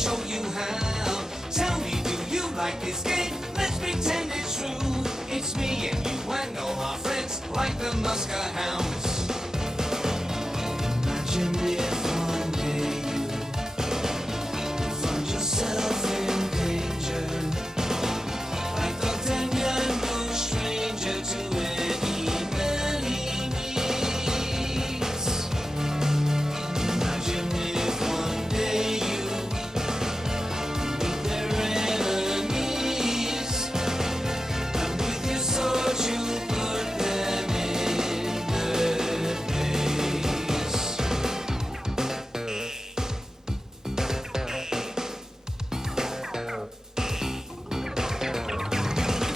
show you how. Tell me, do you like this game? Let's pretend it's true. It's me and you and all our friends, like the Muskehounds. Imagine if one day you find yourself in danger. Like Dogtanian, no stranger to any man he meets. Imagine if one day you meet their enemies, and with your sword you put them in their place.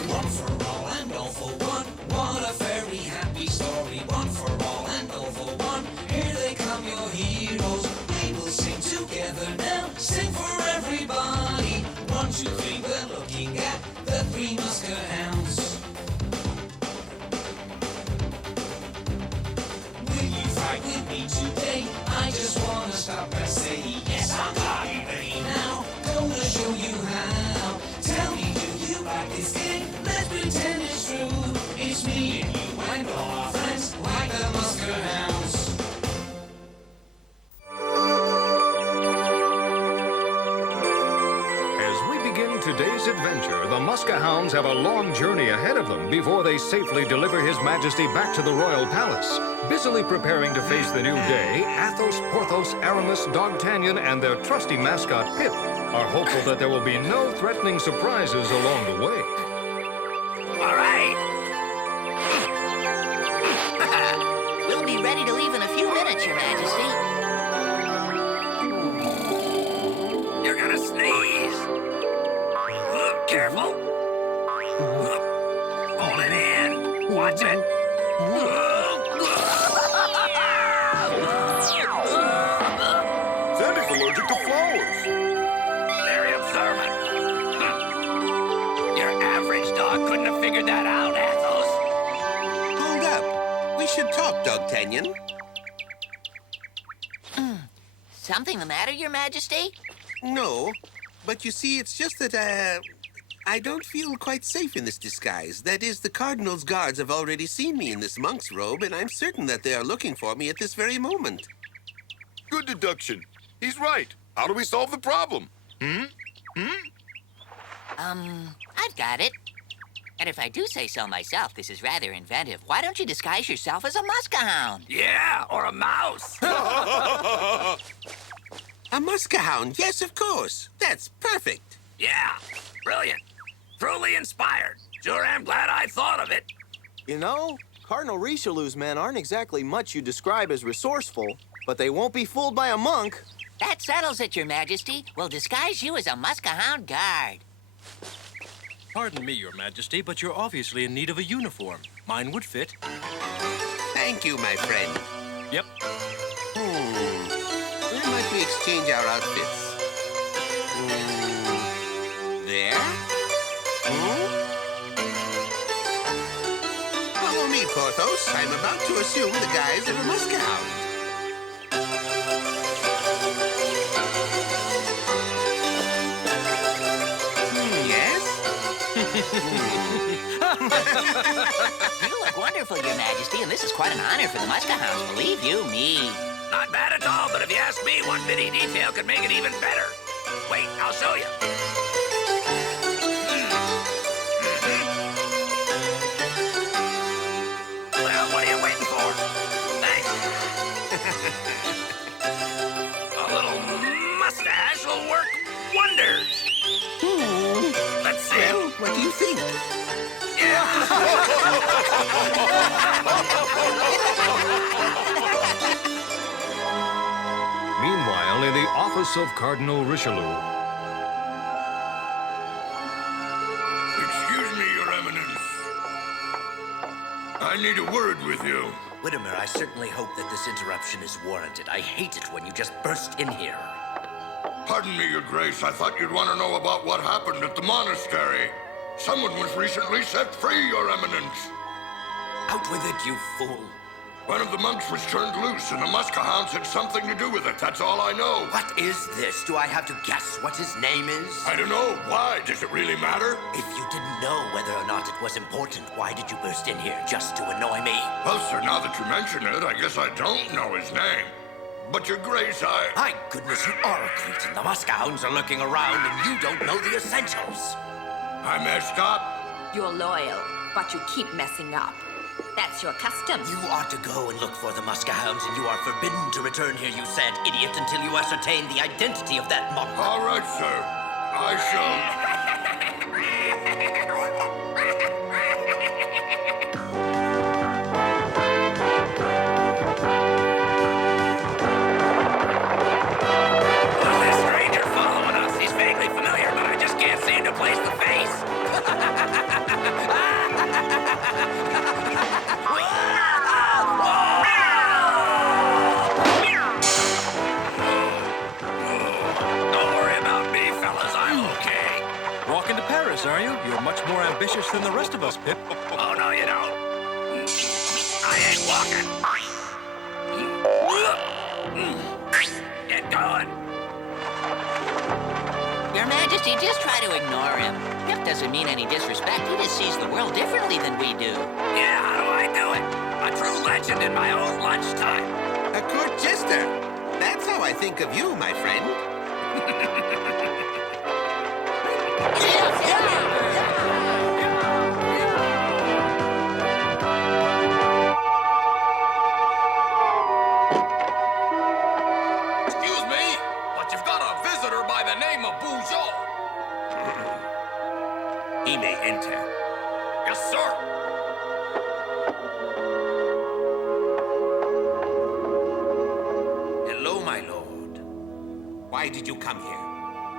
One for all and all for one. What a very happy story. One for all and all for one. Here they come, your heroes. We will sing together now. Sing for everybody. 1, 2, 3, we're looking at the Three Muskehounds. Will you fight with me today? I just wanna stop and say yes, I'm ready now. Gonna show you how. Tell me, do you like this game? Let's pretend it's true. It's me and you and all our friends, like the Muskehounds. As we begin today's adventure, the Muskehounds have a long journey ahead of them before they safely deliver His Majesty back to the royal palace. Busily preparing to face the new day, Athos, Porthos, Aramis, Dogtanian, and their trusty mascot, Pip, are hopeful that there will be no threatening surprises along the way. All right. We'll be ready to leave in a few minutes, Your Majesty. You're gonna sneeze. Careful. Hold it in. Watch it. Sandy's allergic to flowers. Very observant. Your average dog couldn't have figured that out, Athos. Hold up. We should talk, Dogtanian. Something the matter, Your Majesty? No, but you see, it's just that, I don't feel quite safe in this disguise. That is, the Cardinal's guards have already seen me in this monk's robe, and I'm certain that they are looking for me at this very moment. Good deduction. He's right. How do we solve the problem? I've got it. And if I do say so myself, this is rather inventive. Why don't you disguise yourself as a Muskehound? Yeah, or a mouse. A Muskehound, yes, of course. That's perfect. Yeah, brilliant. Truly inspired. Sure am glad I thought of it. You know, Cardinal Richelieu's men aren't exactly much you describe as resourceful, but they won't be fooled by a monk. That settles it, Your Majesty. We'll disguise you as a Muskehound guard. Pardon me, Your Majesty, but you're obviously in need of a uniform. Mine would fit. Thank you, my friend. Yep. Where might we exchange our outfits? There? Follow me, Porthos. I'm about to assume the guise of a Muskehound. Yes? You look wonderful, Your Majesty, and this is quite an honor for the Muskehounds, believe you me. Not bad at all, but if you ask me, one bitty detail could make it even better. Wait, I'll show you. Well, what are you waiting for? Thanks. A little mustache will work wonders. Let's see. Well, what do you think? Meanwhile, in the office of Cardinal Richelieu. Excuse me, Your Eminence. I need a word with you. Whittimer, I certainly hope that this interruption is warranted. I hate it when you just burst in here. Pardon me, Your Grace. I thought you'd want to know about what happened at the monastery. Someone was recently set free, Your Eminence. Out with it, you fool. One of the monks was turned loose, and the Muskehounds had something to do with it. That's all I know. What is this? Do I have to guess what his name is? I don't know. Why? Does it really matter? If you didn't know whether or not it was important, why did you burst in here? Just to annoy me? Well, sir, now that you mention it, I guess I don't know his name. But, Your Grace, My goodness, you are a cretin. The Muskehounds are looking around, and you don't know the essentials. I messed up. You're loyal, but you keep messing up. That's your custom. You are to go and look for the Muskehounds, and you are forbidden to return here, you sad idiot, until you ascertain the identity of that monk. All right, sir. I shall. Who's this stranger following us? He's vaguely familiar, but I just can't seem to place the face. Don't worry about me, fellas. I'm okay. Walking to Paris, are you? You're much more ambitious than the rest of us, Pip. Oh, no, you don't. I ain't walking. Get going. Your Majesty, just try to ignore him. Pip doesn't mean any disrespect. He just sees the world differently than we do. Yeah, how do I do it? A true legend in my own lunchtime. A court jester. That's how I think of you, my friend. Excuse me, but you've got a visitor by the name of Bougeot. He may enter. Yes, sir. Hello, my lord. Why did you come here?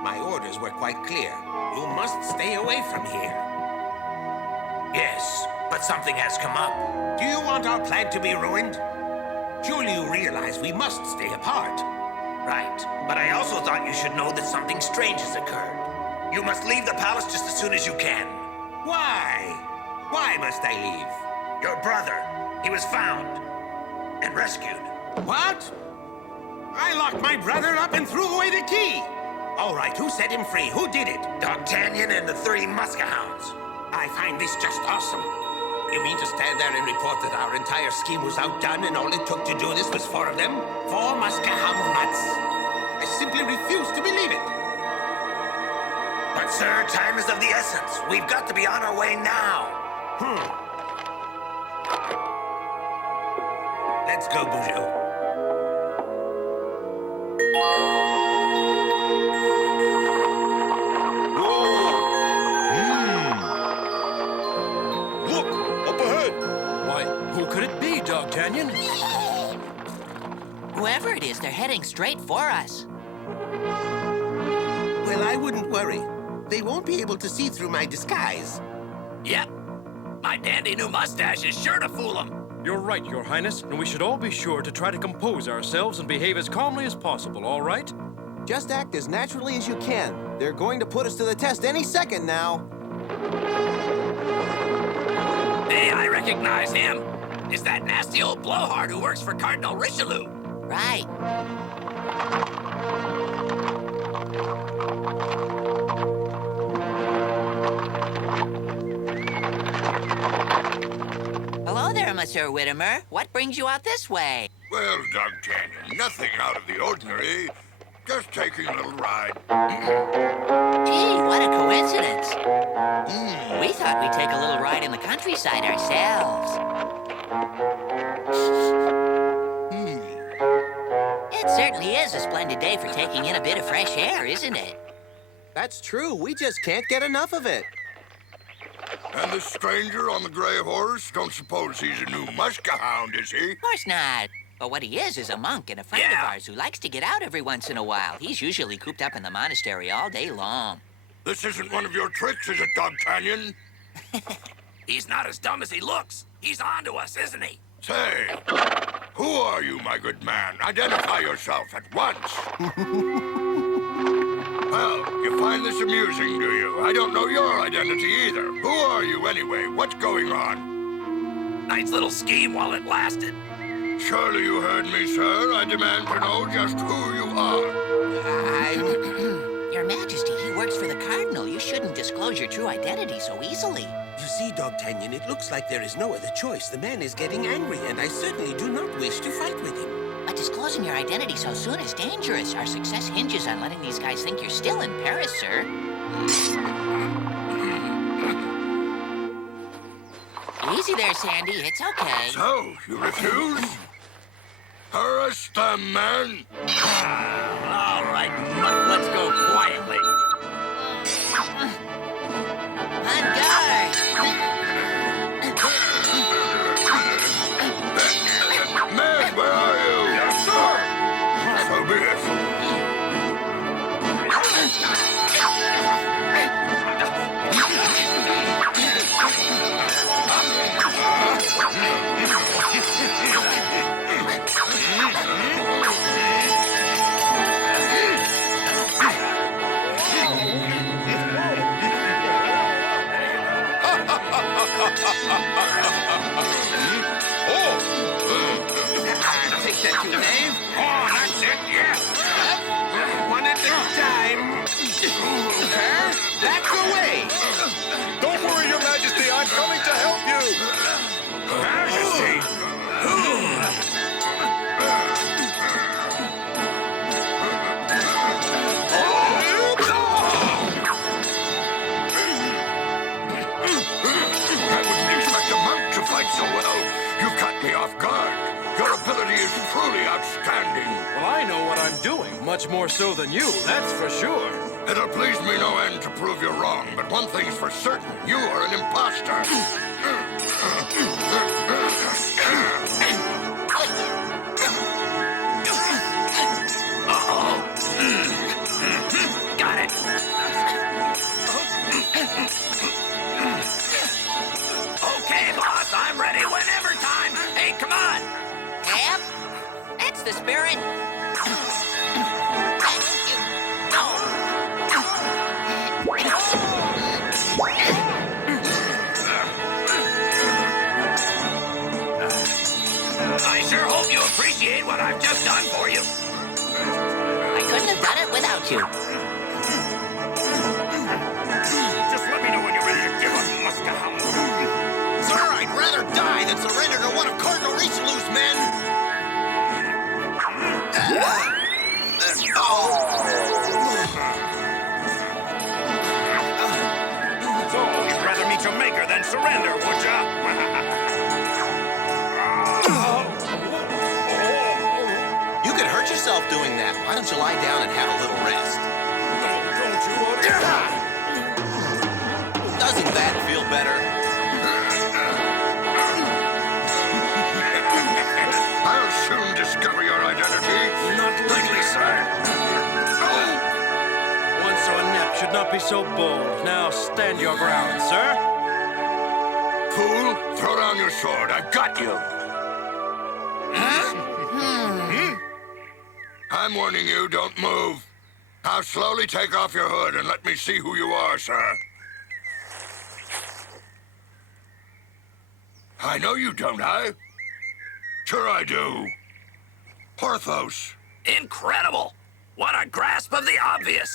My orders were quite clear. You must stay away from here. Yes, but something has come up. Do you want our plan to be ruined? Surely you realize we must stay apart. Right, but I also thought you should know that something strange has occurred. You must leave the palace just as soon as you can. Why? Why must I leave? Your brother, he was found and rescued. What? I locked my brother up and threw away the key. All right, who set him free? Who did it? Dogtanian and the 3 Muskehounds. I find this just awesome. You mean to stand there and report that our entire scheme was outdone and all it took to do this was 4 of them? 4 Muskehound mutts? I simply refuse to believe it. But, sir, time is of the essence. We've got to be on our way now. Let's go, Bougeot. Look! Up ahead! Why, who could it be, Dogtanian? Whoever it is, they're heading straight for us. Well, I wouldn't worry. They won't be able to see through my disguise. Yep. My dandy new mustache is sure to fool them. You're right, Your Highness, and we should all be sure to try to compose ourselves and behave as calmly as possible, all right? Just act as naturally as you can. They're going to put us to the test any second now. Hey, I recognize him. Is that nasty old blowhard who works for Cardinal Richelieu? Right. Hello there, Monsieur Whittimer. What brings you out this way? Well, Dogtanian, nothing out of the ordinary. Just taking a little ride. Gee, what a coincidence. We thought we'd take a little ride in the countryside ourselves. It certainly is a splendid day for taking in a bit of fresh air, isn't it? That's true. We just can't get enough of it. And the stranger on the gray horse? Don't suppose he's a new Muskehound, is he? Of course not. But what he is a monk and a friend of ours who likes to get out every once in a while. He's usually cooped up in the monastery all day long. This isn't one of your tricks, is it, Dogtanian? He's not as dumb as he looks. He's on to us, isn't he? Say, who are you, my good man? Identify yourself at once. Well, you find this amusing, do you? I don't know your identity either. Who are you, anyway? What's going on? Nice little scheme while it lasted. Surely you heard me, sir. I demand to know just who you are. Your Majesty, he works for the Cardinal. You shouldn't disclose your true identity so easily. You see, Dogtanian, it looks like there is no other choice. The man is getting angry, and I certainly do not wish to fight with him. But disclosing your identity so soon is dangerous. Our success hinges on letting these guys think you're still in Paris, sir. Easy there, Sandy. It's okay. So, you refuse? Arrest them, man. All right, Mutt, let's go quietly. On guard! Man, where are you? Yes, sir. So be it. Take that, you knave. Oh, that's it, yes. One at a time. Sir, back away. Don't worry, Your Majesty. I'm coming to help you. Majesty. I wouldn't expect a monk to fight so well. You've caught me off guard. Your ability is truly outstanding. Well, I know what I'm doing. Much more so than you, that's for sure. It'll please me no end to prove you wrong, but one thing's for certain. You are an imposter. Got it. Okay, boss. I'm ready whenever time. Hey, come on. Yep. That's the spirit. I sure hope you appreciate what I've just done for you. I couldn't have done it without you. Just let me know when you're ready to give up, Muskehound. Sir, I'd rather die than surrender to one of Cardinal Richelieu's men. So, you'd rather meet your maker than surrender, would ya? You could hurt yourself doing that. Why don't you lie down and have a little rest? Don't you Doesn't that feel better? I'll soon discover your identity. Not likely, sir. One so inept should not be so bold. Now stand your ground, sir. Fool, throw down your sword. I've got you. I'm warning you, don't move. Now slowly take off your hood and let me see who you are, sir. I know you, don't I? Sure I do. Porthos. Incredible! What a grasp of the obvious!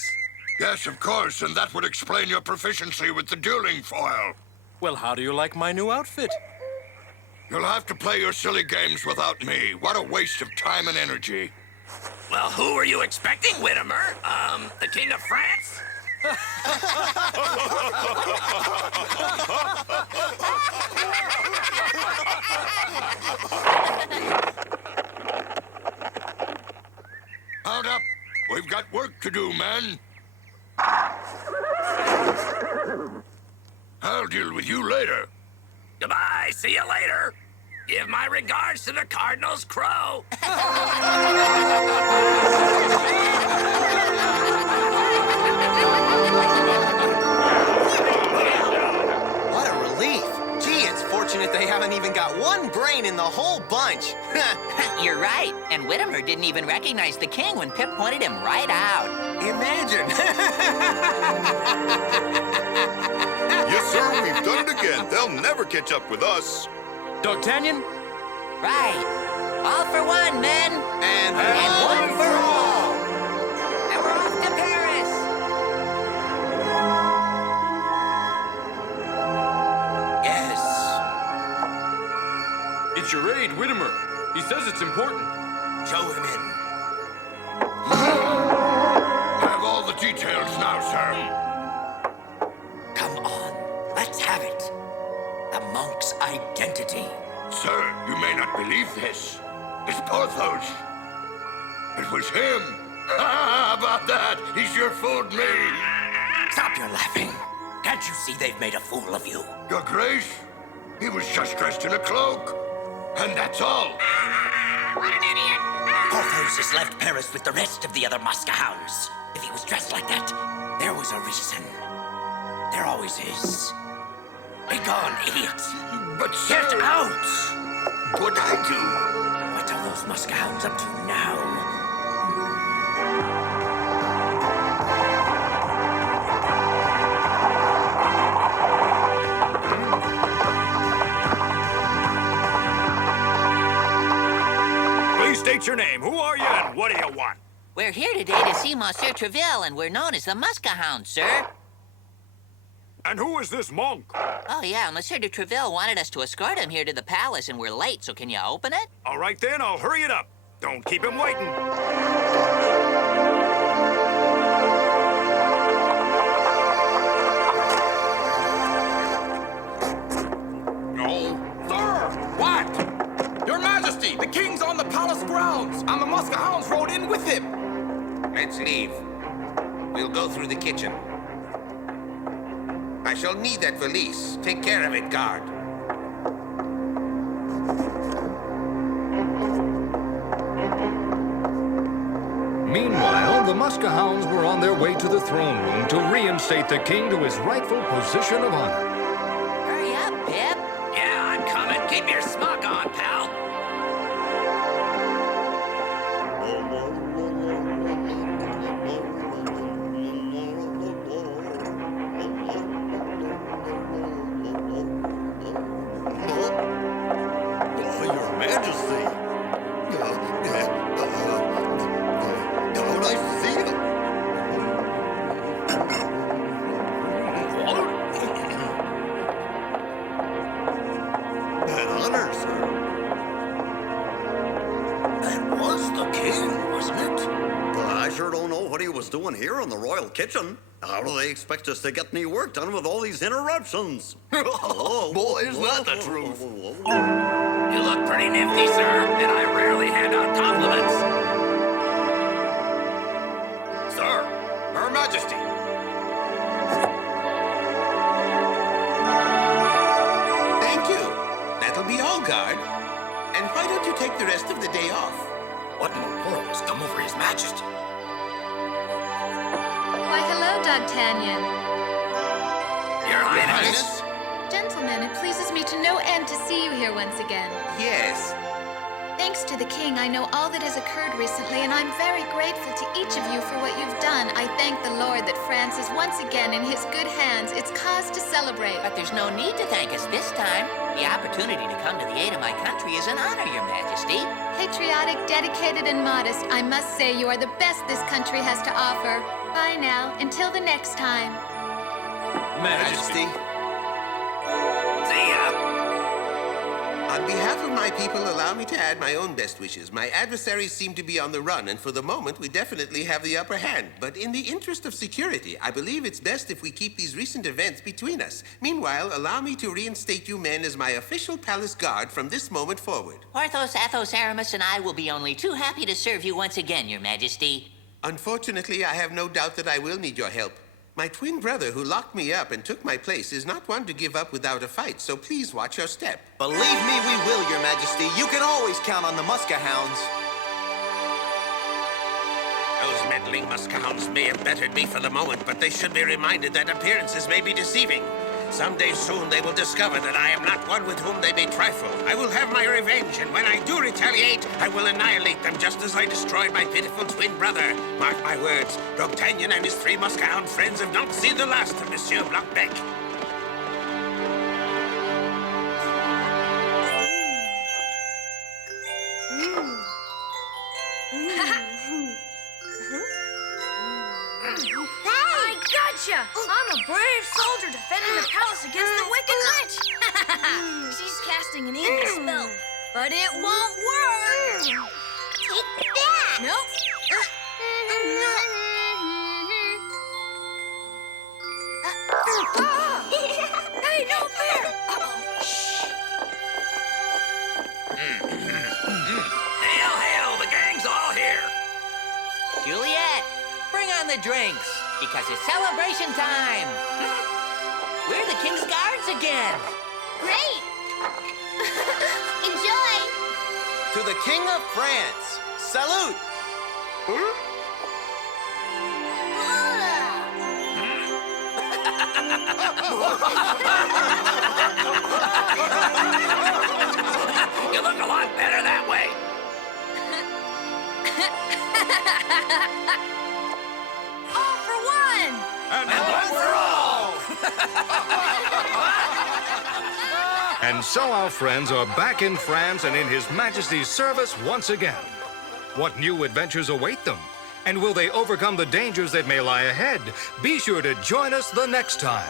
Yes, of course, and that would explain your proficiency with the dueling foil. Well, how do you like my new outfit? You'll have to play your silly games without me. What a waste of time and energy. Well, who were you expecting, Whittimer? The King of France? Mount up. We've got work to do, men. I'll deal with you later. Goodbye, see you later. Give my regards to the Cardinal's crow. What a relief. Gee, it's fortunate they haven't even got one brain in the whole bunch. You're right. And Whittimer didn't even recognize the king when Pip pointed him right out. Imagine. Yes, sir, we've done it again. They'll never catch up with us. Dogtanian? Right. All for one, men. And one for all. And we're off to Paris. Yes. It's your aide, Whittimer. He says it's important. Show him in. Have all the details now, sir. Come on. Let's have it. The monk's identity. Sir, you may not believe this. It's Porthos. It was him. How about that? He sure fooled me. Stop your laughing. Can't you see they've made a fool of you? Your Grace, he was just dressed in a cloak. And that's all. What an idiot. Porthos has left Paris with the rest of the other Muskehounds. If he was dressed like that, there was a reason. There always is. Be gone, idiot. But sir... Get out! What'd I do? What are those Muskehounds up to now? Please state your name. Who are you and what do you want? We're here today to see Monsieur Treville, and we're known as the Muskehound, sir. And who is this monk? Oh, yeah, Monsieur de Treville wanted us to escort him here to the palace, and we're late, so can you open it? All right, then, I'll hurry it up. Don't keep him waiting. No. Sir! What? Your Majesty, the king's on the palace grounds, and the Muskehounds rode in with him. let's leave. We'll go through the kitchen. I shall need that valise. Take care of it, guard. Meanwhile, the Muskehounds were on their way to the throne room to reinstate the king to his rightful position of honor. Hurry up, Pip. Yeah, I'm coming. Keep your smock on, pal. Your Majesty. Nice to see you. An honor, sir. That was the king, wasn't it? But I sure don't know what he was doing here in the royal kitchen. How do they expect us to get any work done with all these interruptions? Oh, boy, is that the truth. You look pretty nifty, sir, and I rarely hand out compliments. Sir, Her Majesty. Thank you. That'll be all, guard. And why don't you take the rest of the day off? What in the world has come over His Majesty? Why, hello, Dogtanian. Your Highness? Gentlemen, it pleases me to no end to see you here once again. Yes. Thanks to the king, I know all that has occurred recently, and I'm very grateful to each of you for what you've done. I thank the Lord that France is once again in his good hands. It's cause to celebrate. But there's no need to thank us this time. The opportunity to come to the aid of my country is an honor, Your Majesty. Patriotic, dedicated, and modest, I must say you are the best this country has to offer. Bye now, until the next time. Majesty. See ya. On behalf of my people, allow me to add my own best wishes. My adversaries seem to be on the run, and for the moment, we definitely have the upper hand. But in the interest of security, I believe it's best if we keep these recent events between us. Meanwhile, allow me to reinstate you men as my official palace guard from this moment forward. Porthos, Athos, Aramis, and I will be only too happy to serve you once again, Your Majesty. Unfortunately, I have no doubt that I will need your help. My twin brother who locked me up and took my place is not one to give up without a fight, so please watch your step. Believe me, we will, Your Majesty. You can always count on the Muskehounds. Those meddling Muskehounds may have bettered me for the moment, but they should be reminded that appearances may be deceiving. Someday soon they will discover that I am not one with whom they may trifle. I will have my revenge, and when I do retaliate, I will annihilate them just as I destroyed my pitiful twin brother. Mark my words, D'Artagnan and his 3 Muskehound friends have not seen the last of Monsieur BLANCBEC. I gotcha! I'm a brave soldier defending the palace against the wicked witch. She's casting an evil spell, but it won't work. Take that! Nope. Hey, no fair! Hail, hail, the gang's all here. Juliet, bring on the drinks, because it's celebration time. We're the King's Guards again. Great! Enjoy! To the King of France, salute! You look a lot better that way. All for one! And one for all. And so our friends are back in France and in His Majesty's service once again. What new adventures await them? And will they overcome the dangers that may lie ahead? Be sure to join us the next time.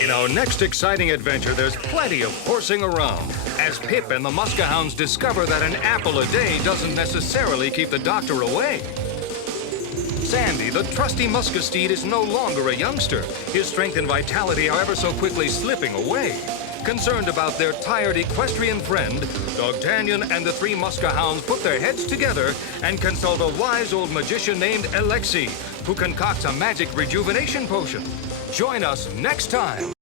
In our next exciting adventure, there's plenty of horsing around, as Pip and the Muskehounds discover that an apple a day doesn't necessarily keep the doctor away. Sandy, the trusty Muskesteed, is no longer a youngster. His strength and vitality are ever so quickly slipping away. Concerned about their tired equestrian friend, Dogtanian and the three Muskehounds put their heads together and consult a wise old magician named Alexei, who concocts a magic rejuvenation potion. Join us next time.